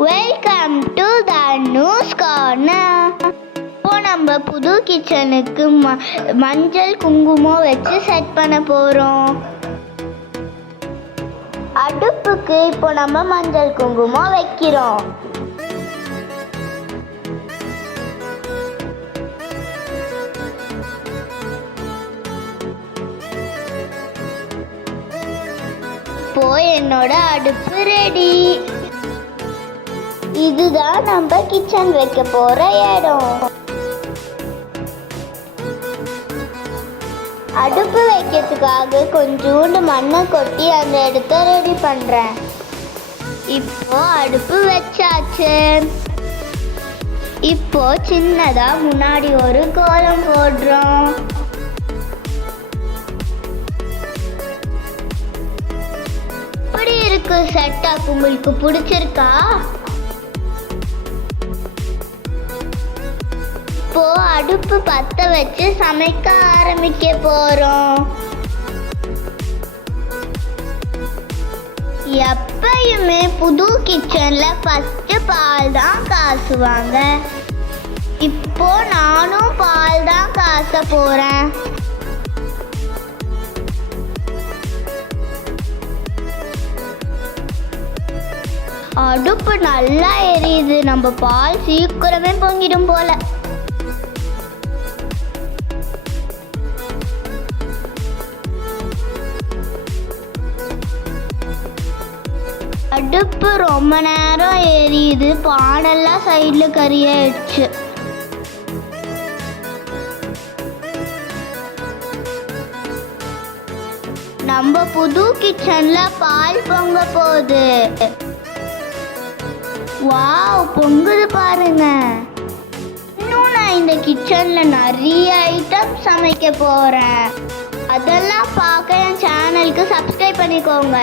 Welcome to the news corner. இப்போ நம்ம புது கிச்சனுக்கு மஞ்சள் குங்குமம் வச்சு செட் பண்ண போகிறோம். அடுப்புக்கு இப்போ நம்ம மஞ்சள் குங்குமம் வைக்கிறோம். இப்போ என்னோட அடுப்பு ரெடி. இதுதான் நம்ம கிச்சன் வைக்க போற இடம். அடுப்பு வைக்கிறதுக்காக கொஞ்சோண்டு மண்ணை கொட்டி அந்த இடத்த ரெடி பண்றேன். இப்போ அடுப்பு வச்சாச்சு. இப்போ சின்னதா முன்னாடி ஒரு கோலம் போடுறோம். எப்படி இருக்கு செட்டப்? உங்களுக்கு பிடிச்சிருக்கா? இப்போ அடுப்பு பத்த வச்சு சமைக்க ஆரம்பிக்க போறோம். எப்பயுமே புது கிச்சன்ல ஃபர்ஸ்ட் பால் தான் காசுவாங்க. இப்போ நானும் பால் தான் காச போறேன். அடுப்பு நல்லா எரியுது. நம்ம பால் சீக்கிரமே பொங்கிடும் போல. அடுப்பு ரொம்ப நேரம் எரியுது. பானெல்லாம் சைட்ல கறியாயிடுச்சு. நம்ம புது கிச்சன்ல பால் பொங்க போகுது. வாவ், பொங்குது பாருங்க. இன்னும் நான் இந்த கிச்சன்ல நிறைய ஐட்டம் சமைக்க போறேன். அதெல்லாம் பார்க்க என் சேனலுக்கு சப்ஸ்கிரைப் பண்ணிக்கோங்க.